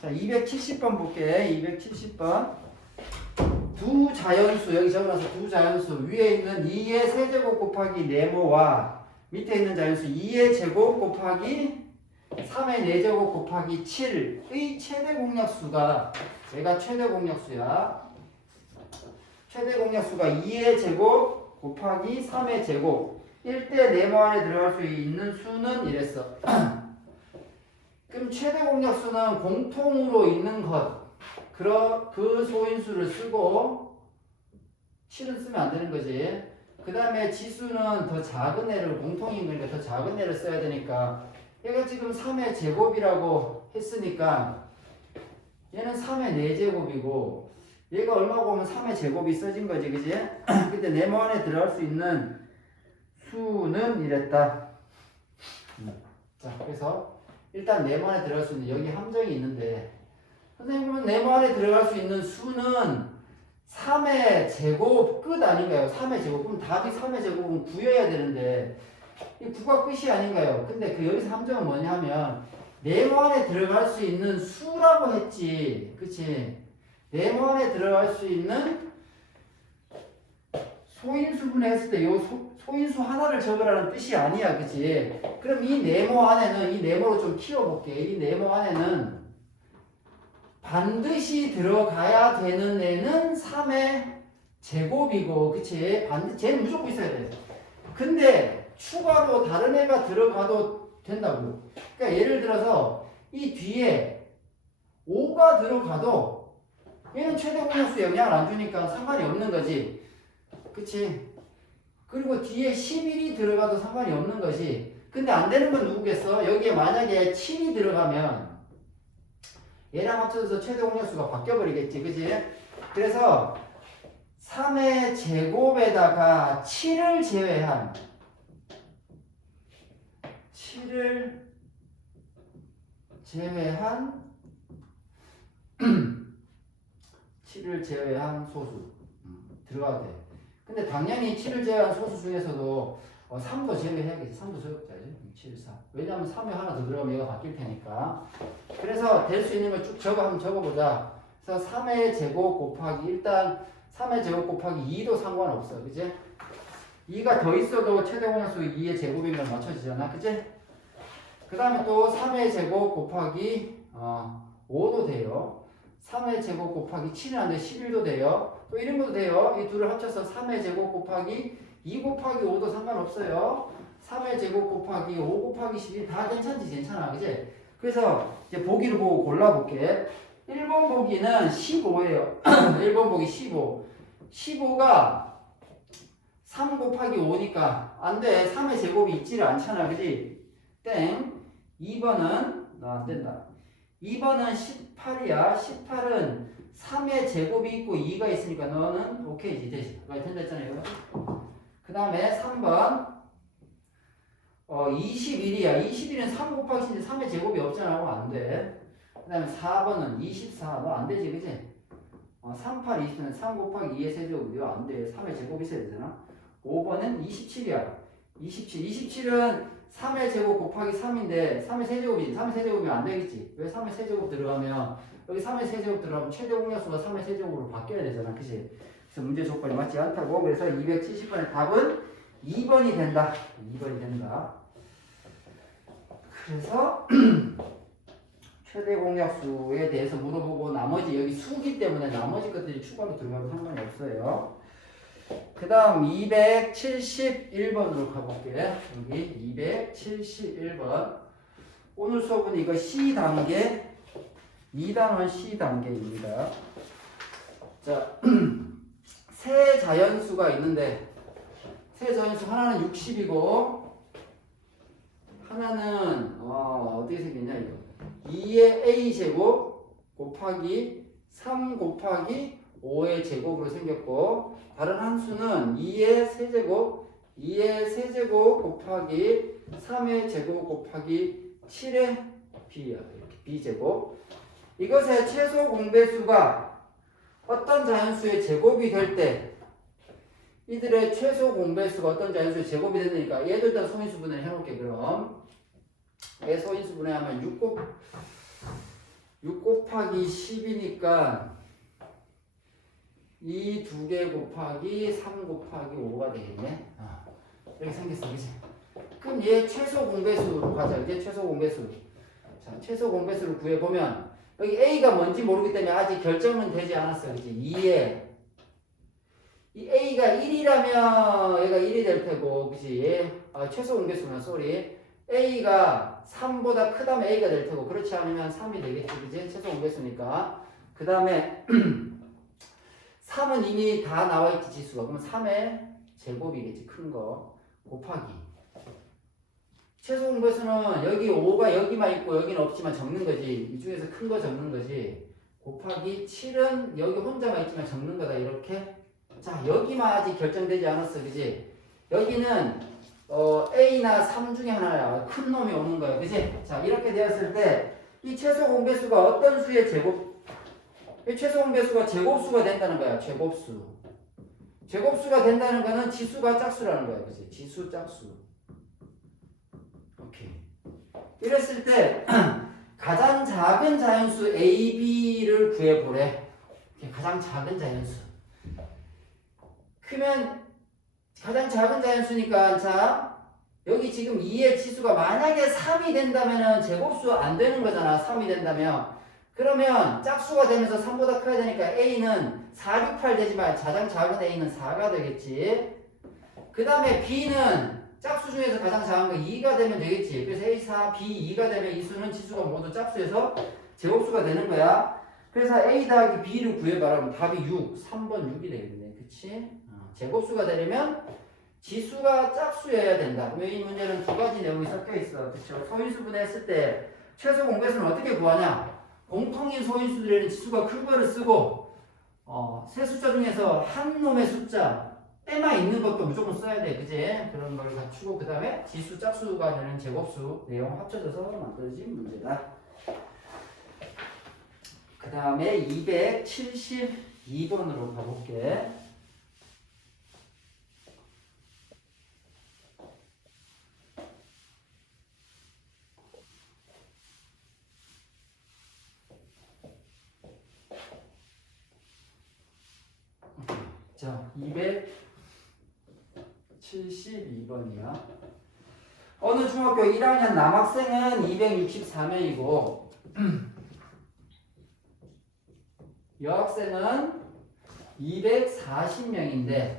자, 270번 볼게. 270번. 두 자연수, 여기 적어놔서 두 자연수. 위에 있는 2의 세제곱 곱하기 네모와 밑에 있는 자연수 2의 제곱 곱하기 3의 4제곱 곱하기 7의 최대 공약수가 얘가 최대 공약수야. 최대 공약수가 2의 제곱 곱하기 3의 제곱 1대 네모 안에 들어갈 수 있는 수는 이랬어. 그럼 최대 공약수는 공통으로 있는 것. 그러, 그 소인수를 쓰고 7은 쓰면 안 되는 거지. 그 다음에 지수는 더 작은 애를 공통인 거니까 더 작은 애를 써야 되니까 얘가 지금 3의 제곱이라고 했으니까 얘는 3의 4제곱이고 얘가 얼마고 하면 3의 제곱이 써진 거지 그지? 근데 네모 안에 들어갈 수 있는 수는 이랬다 음. 자 그래서 일단 네모 안에 들어갈 수 있는 여기 함정이 있는데 선생님 그러면 네모 안에 들어갈 수 있는 수는 3의 제곱 끝 아닌가요? 3의 제곱 그럼 답이 3의 제곱은 9여야 되는데 이 9가 끝이 아닌가요? 근데 그 여기서 함정은 뭐냐면 네모 안에 들어갈 수 있는 수라고 했지 그치? 네모 안에 들어갈 수 있는 소인수 분해 했을 때 요 소인수 하나를 적으라는 뜻이 아니야 그치? 그럼 이 네모 안에는 이 네모로 좀 키워볼게 이 네모 안에는 반드시 들어가야 되는 애는 3의 제곱이고 그치? 반드 쟤는 무조건 있어야 돼 근데 추가로 다른 애가 들어가도 된다고 그러니까 예를 들어서 이 뒤에 5가 들어가도 얘는 최대 공약수 영향을 안 주니까 상관이 없는 거지 그치? 그리고 뒤에 11이 들어가도 상관이 없는 거지 근데 안 되는 건 누구겠어? 여기에 만약에 7이 들어가면 얘랑 합쳐져서 최대 공약수가 바뀌어버리겠지 그치? 그래서 3의 제곱에다가 7을 제외한 7을 제외한 7을 제외한 소수 음, 들어가도 돼. 근데 당연히 7을 제외한 소수 중에서도 어, 3도 제외해야겠지. 3도 적어야지. 7, 4. 왜냐하면 3에 하나 더 들어가면 얘가 바뀔 테니까. 그래서 될 수 있는 걸 쭉 적어 한번 적어보자. 그래서 3의 제곱 곱하기 일단 3의 제곱 곱하기 2도 상관없어. 그지? 2가 더 있어도 최대 공약수 2의 제곱이면 맞춰지잖아. 그지? 그 다음에 또 3의 제곱 곱하기 어, 5도 돼요. 3의 제곱 곱하기 7은 안 돼. 11도 돼요. 또 이런 것도 돼요. 이 둘을 합쳐서 3의 제곱 곱하기 2 곱하기 5도 상관없어요. 3의 제곱 곱하기 5 곱하기 12다 괜찮지 괜찮아. 그지? 그래서 이제 보기를 보고 골라볼게. 1번 보기는 15예요. 1번 보기 15. 15가 3 곱하기 5니까 안 돼. 3의 제곱이 있지를 않잖아. 그지? 땡. 2번은 나 안 된다. 2번은 18이야. 18은 3의 제곱이 있고 2가 있으니까 너는 오케이지. 많이 된다 했잖아요. 그 다음에 3번 어 21이야. 21은 3 곱하기 10인데 3의 제곱이 없잖아. 안 돼. 그 다음에 4번은 24. 너 안 되지. 그지? 어, 38, 20는 3 곱하기 2의 세제곱. 이거 안 돼. 3의 제곱이 있어야 되잖아. 5번은 27이야. 27. 27은 3의 제곱 곱하기 3인데 3의 세제곱이지. 3의 세제곱이면 안 되겠지. 왜 3의 세제곱 들어가면 여기 3의 세제곱 들어가면 최대 공약수가 3의 세제곱으로 바뀌어야 되잖아. 그치? 그래서 문제 조건이 맞지 않다고. 그래서 270번의 답은 2번이 된다. 2번이 된다. 그래서 최대 공약수에 대해서 물어보고 나머지 여기 수기 때문에 나머지 것들이 추가로 들어가도 상관이 없어요. 그 다음 271번으로 가볼게. 여기 271번. 오늘 수업은 이거 C단계, 2단원 C단계입니다. 자, 세 자연수가 있는데, 세 자연수 하나는 60이고, 하나는, 어, 어떻게 생겼냐, 이거. 2의 A제곱 곱하기 3 곱하기 5의 제곱으로 생겼고, 다른 한 수는 2의 세제곱, 2의 세제곱 곱하기 3의 제곱 곱하기 7의 b야. b제곱. 이것의 최소 공배수가 어떤 자연수의 제곱이 될 때 이들의 최소 공배수가 어떤 자연수의 제곱이 되니까 얘도 일단 소인수 분해 해놓을게 그럼 얘 소인수 분해 하면 6 곱, 6 곱하기 10이니까 이 두 개 곱하기 3 곱하기 5가 되겠네. 아, 이렇게 생겼어, 그지? 그럼 얘 최소 공배수로 가자. 이제 최소 공배수. 자, 최소 공배수를 구해보면 여기 A가 뭔지 모르기 때문에 아직 결정은 되지 않았어. 그지? 2에 이 A가 1이라면 얘가 1이 될 테고, 그지? 아, 최소 공배수는 쏘리. A가 3보다 크다면 A가 될 테고, 그렇지 않으면 3이 되겠지, 그지? 최소 공배수니까. 그 다음에 3은 이미 다 나와 있지, 지수가. 그럼 3의 제곱이겠지, 큰 거. 곱하기. 최소 공배수는 여기 5가 여기만 있고 여기는 없지만 적는 거지. 이 중에서 큰 거 적는 거지. 곱하기 7은 여기 혼자만 있지만 적는 거다. 이렇게. 자, 여기만 아직 결정되지 않았어. 그지? 여기는 어, A나 3 중에 하나야. 큰 놈이 오는 거야. 그지? 자, 이렇게 되었을 때 이 최소 공배수가 어떤 수의 제곱 이 최소 공배수가 제곱수가 된다는 거야. 제곱수. 제곱수가 된다는 거는 지수가 짝수라는 거야. 그지? 지수 짝수. 이랬을 때 가장 작은 자연수 A, B를 구해보래. 가장 작은 자연수. 크면 가장 작은 자연수니까 자 여기 지금 2의 지수가 만약에 3이 된다면은 제곱수 안 되는 거잖아. 3이 된다면 그러면 짝수가 되면서 3보다 커야 되니까 A는 4, 6, 8 되지만 가장 작은 A는 4가 되겠지. 그 다음에 B는 짝수 중에서 가장 작은 거 2가 되면 되겠지. 그래서 A 4, B 2가 되면 이 수는 지수가 모두 짝수에서 제곱수가 되는 거야. 그래서 A 더하기 B를 구해봐라. 그럼 답이 6, 3번 6이 되겠네. 그치? 어, 제곱수가 되려면 지수가 짝수여야 된다. 그러면 이 문제는 두 가지 내용이 섞여 있어. 그쵸? 소인수분해 했을 때 최소 공배수는 어떻게 구하냐? 공통인 소인수들에는 지수가 큰 거를 쓰고 어, 세 숫자 중에서 한 놈의 숫자 때만 있는 것도 무조건 써야 돼. 그지? 그런 걸 갖추고 그 다음에 지수 짝수가 되는 제곱수 내용 합쳐져서 만들어진 문제다. 그 다음에 272번으로 가볼게. 자, 272번이야. 어느 중학교 1학년 남학생은 264명이고 여학생은 240명인데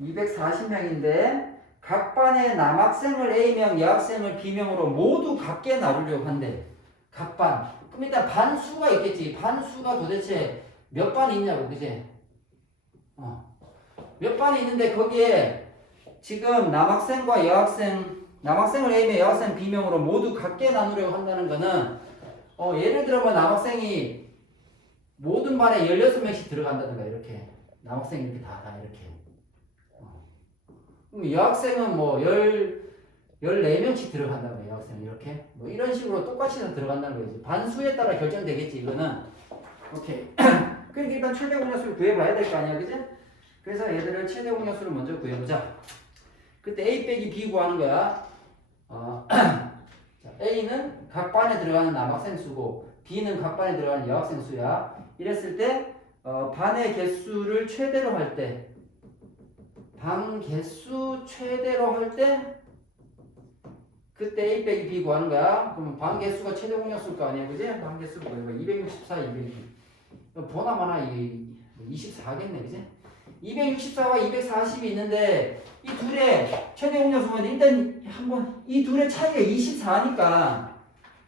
240명인데 각 반의 남학생을 A명, 여학생을 B명으로 모두 같게 나누려고 한대. 각 반. 그럼 일단 반수가 있겠지. 반수가 도대체 몇 반이 있냐고, 그지? 어. 몇 반이 있는데 거기에 지금 남학생과 여학생, 남학생을 A명, 여학생 B명으로 모두 같게 나누려고 한다는 거는 어, 예를 들어면 남학생이 모든 반에 16명씩 들어간다든가 이렇게 남학생 이렇게 다, 다 이렇게 어. 그럼 여학생은 뭐 10, 14명씩 들어간다고 여학생 이렇게 뭐 이런 식으로 똑같이 다 들어간다는 거지 반수에 따라 결정되겠지 이거는 오케이 그러니까 일단 최대 공약수를 구해봐야 될 거 아니야 그지? 그래서 얘들을 최대 공약수를 먼저 구해보자 그때 A 빼기 B 구하는 거야 어, 자, A는 각 반에 들어가는 남학생 수고 B는 각 반에 들어가는 여학생 수야 이랬을 때 어, 반의 개수를 최대로 할 때 반 개수 최대로 할 때 그때 A 빼기 B 구하는 거야. 그러면 반 개수가 최대 공약수일 거 아니야, 그지? 반 개수 뭐야? 264, 202. 보나마나 이게 24겠네, 그지? 264와 240이 있는데 이 둘의 최대 공약수면 일단 한번 이 둘의 차이가 24니까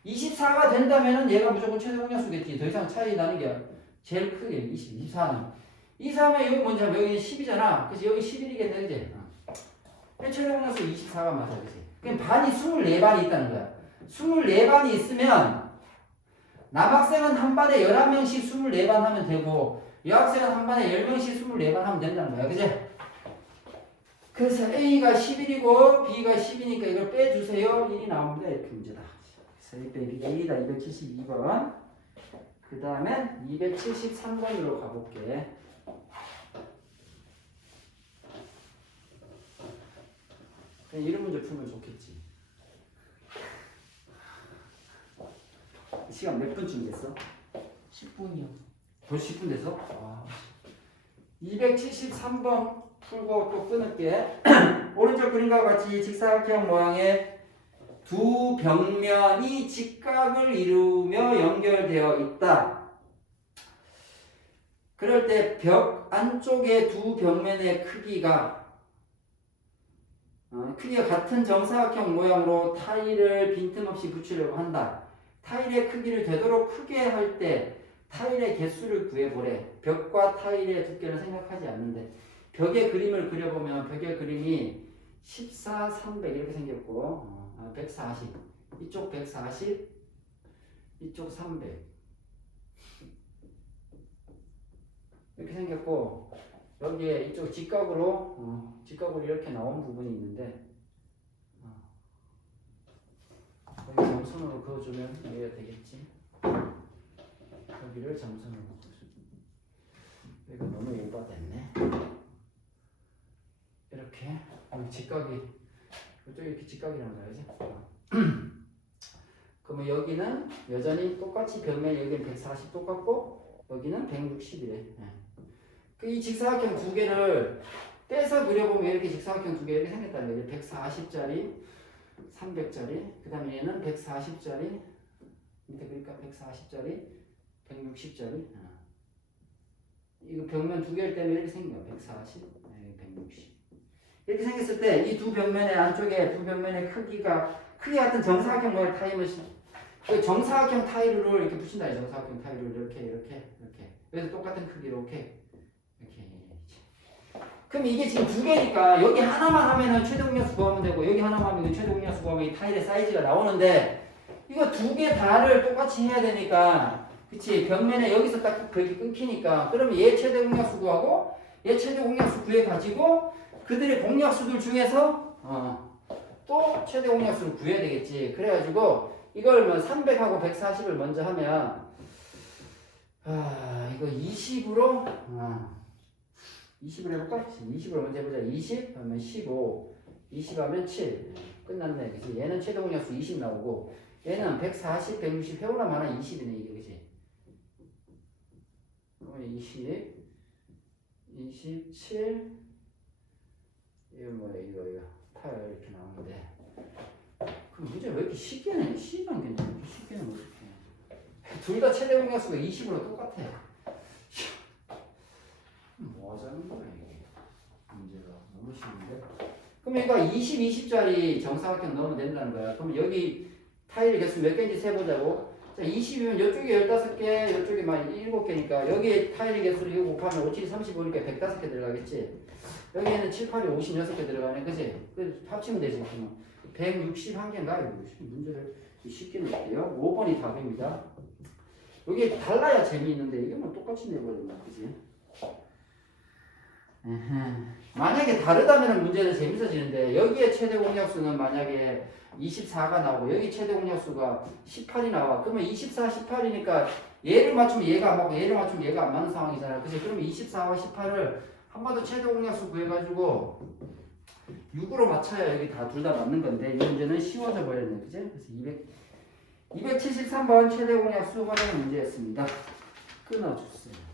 24가 된다면은 얘가 무조건 최대 공약수겠지. 더 이상 차이 나는 게 제일 크게 20, 24는. 23에 여기 뭔지 알면 여기 10이잖아. 그래서 여기 11이겠네, 그지? 최대 공약수 24가 맞아, 그지? 그럼 반이 24반이 있다는 거야. 24반이 있으면 남학생은 한 반에 11명씩 24반 하면 되고 여학생은 한 반에 10명씩 24반 하면 된다는 거야. 그지? 그래서 A가 11이고 B가 10이니까 이걸 빼주세요. 1이 나옵니다. 이렇게 문제다. 그래서 A 빼기 A다 272번. 그 다음에 273번으로 가볼게. 그냥 이런 문제 풀면 좋겠지. 시간 몇 분쯤 됐어? 10분이요. 10분 됐어? 와. 273번 풀고 또 끊을게. 오른쪽 그림과 같이 직사각형 모양의 두 벽면이 직각을 이루며 연결되어 있다. 그럴 때 벽 안쪽의 두 벽면의 크기가 어, 크기가 같은 정사각형 모양으로 타일을 빈틈없이 붙이려고 한다. 타일의 크기를 되도록 크게 할 때 타일의 개수를 구해보래. 벽과 타일의 두께를 생각하지 않는데. 벽의 그림을 그려보면 벽의 그림이 14, 300 이렇게 생겼고 어, 아, 140 이쪽 140 이쪽 300 이렇게 생겼고 여기에 이쪽 직각으로 어, 직각으로 이렇게 나온 부분이 있는데 어, 여기 점선으로 그어주면 여기가 되겠지 여기를 점선으로 그어주면 여기가 너무 오버됐네. 이렇게 여기 직각이 이쪽이 이렇게 직각이라는 거야지? 그러면 여기는 여전히 똑같이 벽면 여기는 140 똑같고 여기는 160이래. 그이 직사각형 두 개를 떼서 그려보면 이렇게 직사각형 두 개 이렇게 생겼다는 거지 140짜리 300짜리 그 다음에 얘는 140짜리 밑에 그러니까 140짜리 160짜리 이거 벽면 두 개를 떼면 이렇게 생겨 140 160 이렇게 생겼을 때 이 두 벽면의 안쪽에 두 벽면의 크기가 크기 같은 정사각형 모양 타일을 시- 그 정사각형 타일을 이렇게 붙인다. 이 정사각형 타일을 이렇게 이렇게 이렇게. 그래서 똑같은 크기로 이렇게 이렇게 그럼 이게 지금 두 개니까 여기 하나만 하면은 공약수 구하면 되고 여기 하나만 하면 공약수 구하면 이 타일의 사이즈가 나오는데 이거 두 개 다를 똑같이 해야 되니까 그치? 벽면에 여기서 딱 벽이 끊기니까 그러면 얘 최대 공약수 구하고 얘 최대 공약수 구해 가지고 그들의 공약수들 중에서 어, 또 최대 공약수를 구해야 되겠지. 그래가지고 이걸 뭐 300하고 140을 먼저 하면 아 이거 20으로 어, 20을 해볼까? 20으로 먼저 해보자. 20 하면 15 20 하면 7 끝났네. 그치? 얘는 최대 공약수 20 나오고 얘는 140, 160 해오라 마나 20이네 이게. 그치 그러면 20 27 이거 뭐야 이거 이거. 8 이렇게 나오는데. 그 문제 왜 이렇게 쉽게 내? 시간 괜찮아. 쉽게 내면 어떡해 둘다 최대 공약수가 20으로 똑같아. 뭐 하자는 거야 이게. 문제가. 너무 쉬운데? 그럼 얘가 20, 20짜리 정사각형 넣으면 된다는 거야. 그럼 여기 타일 개수 몇 개인지 세보자고 자 20이면 이쪽에 15개 이쪽에 막 7개니까 여기에 타일 개수를 이거 곱하면 5, 7, 35니까 105개 들어가겠지? 여기에는 7, 8이 56개 들어가네 그지? 그 합치면 되지 그러면 161개인가? 이거 문제를 쉽게 낼게요. 5번이 답입니다. 여기 달라야 재미있는데 이게 뭐 똑같이 내버리면 그지? 만약에 다르다면 문제는 재밌어지는데 여기에 최대 공약수는 만약에 24가 나오고 여기 최대 공약수가 18이 나와. 그러면 24, 18이니까 얘를 맞추면 얘가 안 맞고 얘를 맞추면 얘가 안 맞는 상황이잖아 그치? 그러면 24와 18을 한번더 최대 공약수 구해가지고 6으로 맞춰야 여기 다 둘 다 맞는 건데 이 문제는 쉬워져 버렸네. 그치? 그래서 200, 273번 최대 공약수 활용 문제였습니다. 끊어주세요